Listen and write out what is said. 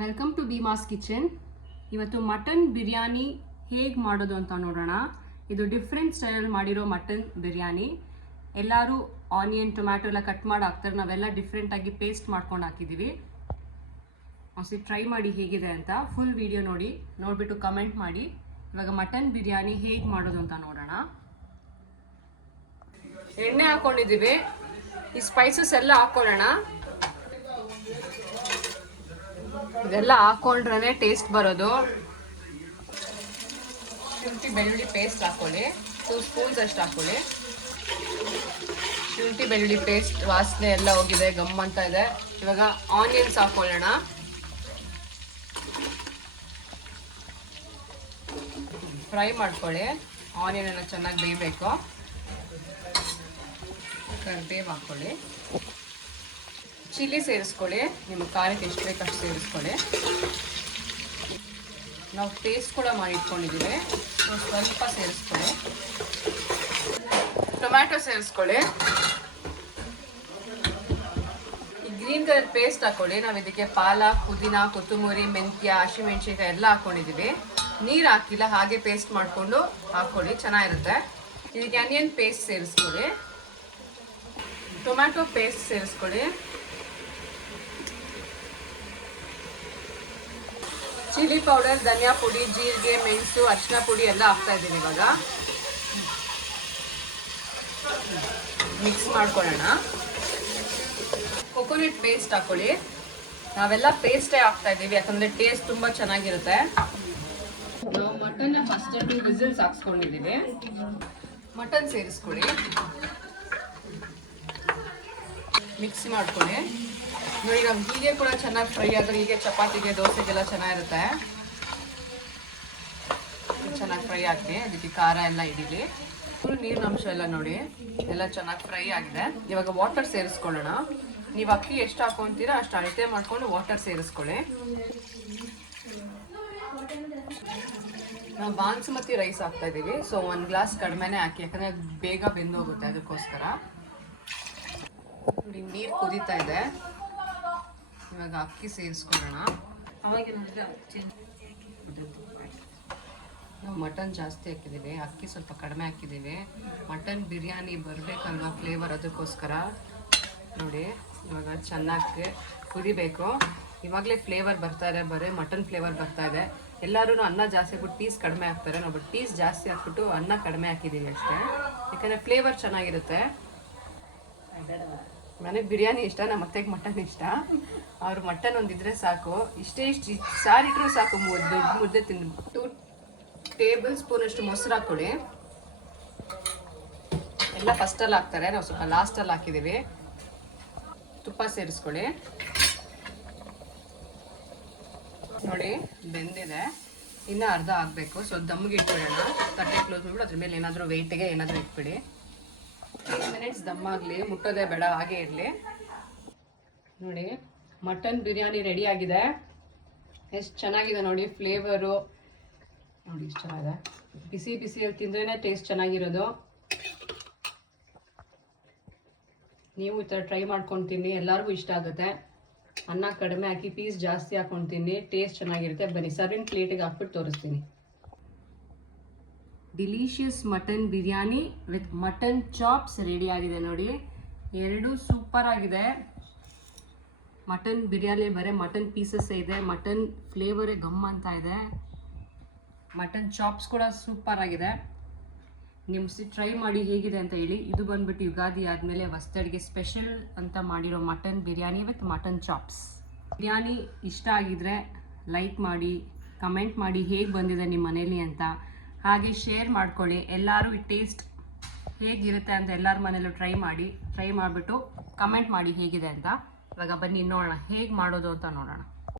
Welcome to Bhima's kitchen. ಇವತ್ತು mutton biryani ಹೇಗೆ ಮಾಡೋದು ಅಂತ ನೋಡೋಣ. ಇದು ಡಿಫ್ರೆಂಟ್ ಸ್ಟೈಲಲ್ಲಿ ಮಾಡಿರೋ ಮಟನ್ ಬಿರಿಯಾನಿ. ಎಲ್ಲರೂ ಆನಿಯನ್ ಟೊಮ್ಯಾಟೊ ಎಲ್ಲ ಕಟ್ ಮಾಡಿ ಹಾಕ್ತಾರೆ, ನಾವೆಲ್ಲ ಡಿಫ್ರೆಂಟಾಗಿ ಪೇಸ್ಟ್ ಮಾಡ್ಕೊಂಡು ಹಾಕಿದ್ದೀವಿ. ಒಂದ್ಸತಿ ಟ್ರೈ ಮಾಡಿ ಹೇಗಿದೆ ಅಂತ. ಫುಲ್ ವಿಡಿಯೋ ನೋಡಿಬಿಟ್ಟು ಕಮೆಂಟ್ ಮಾಡಿ. ಇವಾಗ ಮಟನ್ ಬಿರಿಯಾನಿ ಹೇಗೆ ಮಾಡೋದು ಅಂತ ನೋಡೋಣ. ಎಣ್ಣೆ ಹಾಕೊಂಡಿದ್ದೀವಿ, ಈ ಸ್ಪೈಸಸ್ ಎಲ್ಲ ಹಾಕೊಳ್ಳೋಣ. ಇದೆಲ್ಲ ಹಾಕೊಂಡ್ರೆ ಟೇಸ್ಟ್ ಬರೋದು. ಶುಂಠಿ ಬೆಳ್ಳುಳ್ಳಿ ಪೇಸ್ಟ್ ಹಾಕೊಳ್ಳಿ, 2 ಸ್ಪೂನ್ಸ್ ಅಷ್ಟು ಹಾಕೊಳ್ಳಿ. ಶುಂಠಿ ಬೆಳ್ಳುಳ್ಳಿ ಪೇಸ್ಟ್ ವಾಸನೆ ಎಲ್ಲ ಹೋಗಿದೆ, ಗಮ್ ಅಂತ ಇದೆ. ಇವಾಗ ಆನಿಯನ್ಸ್ ಹಾಕೊಳ್ಳೋಣ. ಫ್ರೈ ಮಾಡ್ಕೊಳ್ಳಿ, ಆನಿಯನ್ ಎಲ್ಲ ಚೆನ್ನಾಗಿ ಬೇಯಬೇಕು. ಕರಿಬೇವು ಹಾಕೊಳ್ಳಿ, ಚಿಲ್ಲಿ ಸೇರಿಸ್ಕೊಳ್ಳಿ, ನಿಮ್ಮ ಖಾರಕ್ಕೆ ಎಷ್ಟು ಬೇಕು ಅಷ್ಟು ಸೇರಿಸ್ಕೊಳ್ಳಿ. ನಾವು ಪೇಸ್ಟ್ ಕೂಡ ಮಾಡಿ ಇಟ್ಕೊಂಡಿದ್ದೀವಿ, ಸ್ವಲ್ಪ ಸೇರಿಸ್ಕೊಳ್ಳಿ. ಟೊಮ್ಯಾಟೊ ಸೇರಿಸ್ಕೊಳ್ಳಿ. ಈ ಗ್ರೀನ್ ಕಲರ್ ಪೇಸ್ಟ್ ಹಾಕೊಳ್ಳಿ. ನಾವು ಇದಕ್ಕೆ ಪಾಲಕ್, ಪುದೀನ, ಕೊತ್ತಂಬರಿ, ಮೆಂತ್ಯ, ಹಸಿಮೆಣಸಿನಕಾಯಿ ಎಲ್ಲ ಹಾಕೊಂಡಿದ್ದೀವಿ. ನೀರು ಹಾಕಿಲ್ಲ, ಹಾಗೆ ಪೇಸ್ಟ್ ಮಾಡಿಕೊಂಡು ಹಾಕ್ಕೊಳ್ಳಿ, ಚೆನ್ನಾಗಿರುತ್ತೆ. ಇದಕ್ಕೆ ಆನಿಯನ್ ಪೇಸ್ಟ್ ಸೇರಿಸ್ಕೊಳ್ಳಿ, ಟೊಮ್ಯಾಟೊ ಪೇಸ್ಟ್ ಸೇರಿಸ್ಕೊಳ್ಳಿ, ಚಿಲ್ಲಿ ಪೌಡರ್, ಧನಿಯಾ ಪುಡಿ, ಜೀರಿಗೆ, ಮೆಣಸು, ಅರಿಶಿನ ಪುಡಿ ಎಲ್ಲ ಹಾಕ್ತಾ ಇದ್ದೀನಿ. ಇವಾಗ ಮಿಕ್ಸ್ ಮಾಡ್ಕೊಳ್ಳೋಣ. ಕೊಕೊನಟ್ ಪೇಸ್ಟ್ ಹಾಕೊಳ್ಳಿ. ನಾವೆಲ್ಲ ಪೇಸ್ಟೇ ಹಾಕ್ತಾ ಇದ್ದೀವಿ, ಯಾಕಂದರೆ ಟೇಸ್ಟ್ ತುಂಬ ಚೆನ್ನಾಗಿರುತ್ತೆ. ನಾವು ಮಟನ್ನ ಫಸ್ಟ್ 2 ವಿಸಿಲ್ಸ್ ಹಾಕ್ಸ್ಕೊಂಡಿದ್ದೀವಿ. ಮಟನ್ ಸೇರಿಸ್ಕೊಳ್ಳಿ, ಮಿಕ್ಸ್ ಮಾಡ್ಕೊಳ್ಳಿ. ನೋಡಿ, ನಾವು ಹೀಗೆ ಕೂಡ ಚೆನ್ನಾಗಿ ಫ್ರೈ ಆದರೆ ಹೀಗೆ ಚಪಾತಿಗೆ, ದೋಸೆಗೆಲ್ಲ ಚೆನ್ನಾಗಿರುತ್ತೆ. ಚೆನ್ನಾಗಿ ಫ್ರೈ ಆಗಿ ಅದಕ್ಕೆ ಖಾರ ಎಲ್ಲ ಹಿಡೀಲಿ. ಫುಲ್ ನೀರಿನ ಅಂಶ ಎಲ್ಲ ನೋಡಿ ಎಲ್ಲ ಚೆನ್ನಾಗಿ ಫ್ರೈ ಆಗಿದೆ. ಇವಾಗ ವಾಟರ್ ಸೇರಿಸ್ಕೊಳ್ಳೋಣ. ನೀವು ಅಕ್ಕಿ ಎಷ್ಟು ಹಾಕೊತೀರಾ ಅಷ್ಟು ಅಳತೆ ಮಾಡ್ಕೊಂಡು ವಾಟರ್ ಸೇರಿಸ್ಕೊಳ್ಳಿ. ನಾವು ಬಾಸ್ಮತಿ ರೈಸ್ ಹಾಕ್ತಾ ಇದ್ದೀವಿ, ಸೊ 1 ಗ್ಲಾಸ್ ಕಡಿಮೆನೇ ಹಾಕಿ, ಯಾಕಂದರೆ ಬೇಗ ಬೆಂದೋಗುತ್ತೆ, ಅದಕ್ಕೋಸ್ಕರ. ನೋಡಿ, ನೀರು ಕುದೀತಾ ಇದೆ. ಇವಾಗ ಅಕ್ಕಿ ಸೇರಿಸ್ಕೊಳ್ಳೋಣ. ನಾವು ಮಟನ್ ಜಾಸ್ತಿ ಹಾಕಿದ್ದೀವಿ, ಅಕ್ಕಿ ಸ್ವಲ್ಪ ಕಡಿಮೆ ಹಾಕಿದ್ದೀವಿ. ಮಟನ್ ಬಿರಿಯಾನಿ ಬರಬೇಕಲ್ವ ಫ್ಲೇವರ್, ಅದಕ್ಕೋಸ್ಕರ. ನೋಡಿ, ಇವಾಗ ಚೆನ್ನಾಗಿ ಕುದಿಬೇಕು. ಇವಾಗಲೇ ಫ್ಲೇವರ್ ಬರ್ತಾ ಇದೆ, ಬರೀ ಮಟನ್ ಫ್ಲೇವರ್ ಬರ್ತಾ ಇದೆ. ಎಲ್ಲರೂ ಅನ್ನ ಜಾಸ್ತಿ ಹಾಕ್ಬಿಟ್ಟು ಪೀಸ್ ಕಡಿಮೆ ಹಾಕ್ತಾರೆ, ನಾವು ಪೀಸ್ ಜಾಸ್ತಿ ಹಾಕ್ಬಿಟ್ಟು ಅನ್ನ ಕಡಿಮೆ ಹಾಕಿದ್ದೀವಿ ಅಷ್ಟೇ, ಯಾಕಂದರೆ ಫ್ಲೇವರ್ ಚೆನ್ನಾಗಿರುತ್ತೆ. ನನಗೆ ಬಿರಿಯಾನಿ ಇಷ್ಟ, ನಮ್ಮ ಅತ್ತೆಗೆ ಮಟನ್ ಇಷ್ಟ. ಅವ್ರು ಮಟನ್ ಒಂದಿದ್ರೆ ಸಾಕು, ಇಷ್ಟು ಸಾರಿಟ್ರೂ ಸಾಕು, ಮುದ್ದೆ ತಿಂದು. 2 ಟೇಬಲ್ ಸ್ಪೂನ್ ಅಷ್ಟು ಮೊಸರು ಹಾಕ್ಕೊಳ್ಳಿ. ಎಲ್ಲ ಫಸ್ಟಲ್ಲಿ ಹಾಕ್ತಾರೆ, ನಾವು ಸ್ವಲ್ಪ ಲಾಸ್ಟಲ್ಲಿ ಹಾಕಿದ್ದೀವಿ. ತುಪ್ಪ ಸೇರಿಸ್ಕೊಳ್ಳಿ. ನೋಡಿ, ಬೆಂದಿದೆ, ಇನ್ನೂ ಅರ್ಧ ಆಗಬೇಕು. ಸೊ ದಮ್ಮಿಗೆ ಇಟ್ಬಿಡೋಣ. ತಟ್ಟೆ ಕ್ಲೋಸ್ ಮಾಡಿಬಿಟ್ಟು ಅದ್ರ ಮೇಲೆ ಏನಾದರೂ ವೆಯ್ಟಿಗೆ ಏನಾದರೂ ಇಟ್ಬಿಡಿ. 10 ಮಿನಿಟ್ಸ್ ದಮ್ಮಾಗಲಿ, ಮುಟ್ಟೋದೇ ಬೇಡ, ಹಾಗೆ ಇರಲಿ. ನೋಡಿ, ಮಟನ್ ಬಿರಿಯಾನಿ ರೆಡಿ ಆಗಿದೆ. ಎಷ್ಟು ಚೆನ್ನಾಗಿದೆ ನೋಡಿ, ಫ್ಲೇವರು ನೋಡಿ ಎಷ್ಟು ಚೆನ್ನಾಗಿದೆ. ಬಿಸಿ ಬಿಸಿಯಲ್ಲಿ ತಿಂದ್ರೇ ಟೇಸ್ಟ್ ಚೆನ್ನಾಗಿರೋದು. ನೀವು ಈ ಥರ ಟ್ರೈ ಮಾಡ್ಕೊಂಡು ತಿನ್ನಿ, ಎಲ್ಲರಿಗೂ ಇಷ್ಟ ಆಗುತ್ತೆ. ಅನ್ನ ಕಡಿಮೆ ಹಾಕಿ ಪೀಸ್ ಜಾಸ್ತಿ ಹಾಕೊಂಡು ತಿನ್ನಿ, ಟೇಸ್ಟ್ ಚೆನ್ನಾಗಿರುತ್ತೆ. ಬನ್ನಿ ಸರ್ವಿಂಗ್ ಪ್ಲೇಟಿಗೆ ಹಾಕ್ಬಿಟ್ಟು ತೋರಿಸ್ತೀನಿ. Delicious mutton biryani with mutton chops ready ಆಗಿದೆ ನೋಡಿ. 2 ಸೂಪರ್ ಆಗಿದೆ. ಮಟನ್ ಬಿರಿಯಾನಿ ಬರೀ ಮಟನ್ ಪೀಸಸ್ ಇದೆ, ಮಟನ್ ಫ್ಲೇವರೇ ಗಮ್ ಅಂತ ಇದೆ. ಮಟನ್ ಚಾಪ್ಸ್ ಕೂಡ ಸೂಪರ್ ಆಗಿದೆ. ನೀವು ಟ್ರೈ ಮಾಡಿ ಹೇಗಿದೆ ಅಂತ ಹೇಳಿ. ಇದು ಬಂದ್ಬಿಟ್ಟು ಯುಗಾದಿ ಆದಮೇಲೆ ಹೊಸದಡಿಗೆ ಸ್ಪೆಷಲ್ ಅಂತ ಮಾಡಿರೋ mutton biryani with mutton chops. Biryani ಇಷ್ಟ ಆಗಿದ್ರೆ ಲೈಕ್ ಮಾಡಿ, ಕಮೆಂಟ್ ಮಾಡಿ ಹೇಗೆ ಬಂದಿದೆ ನಿಮ್ಮ ಮನೇಲಿ ಅಂತ. ಹಾಗೆ ಶೇರ್ ಮಾಡ್ಕೊಳ್ಳಿ. ಎಲ್ಲರೂ ಈ ಟೇಸ್ಟ್ ಹೇಗಿರುತ್ತೆ ಅಂತ ಎಲ್ಲರ ಮನೇಲೂ ಟ್ರೈ ಮಾಡಿಬಿಟ್ಟು ಕಮೆಂಟ್ ಮಾಡಿ ಹೇಗಿದೆ ಅಂತ. ಇವಾಗ ಬನ್ನಿ ನೋಡೋಣ ಹೇಗೆ ಮಾಡೋದು ಅಂತ ನೋಡೋಣ.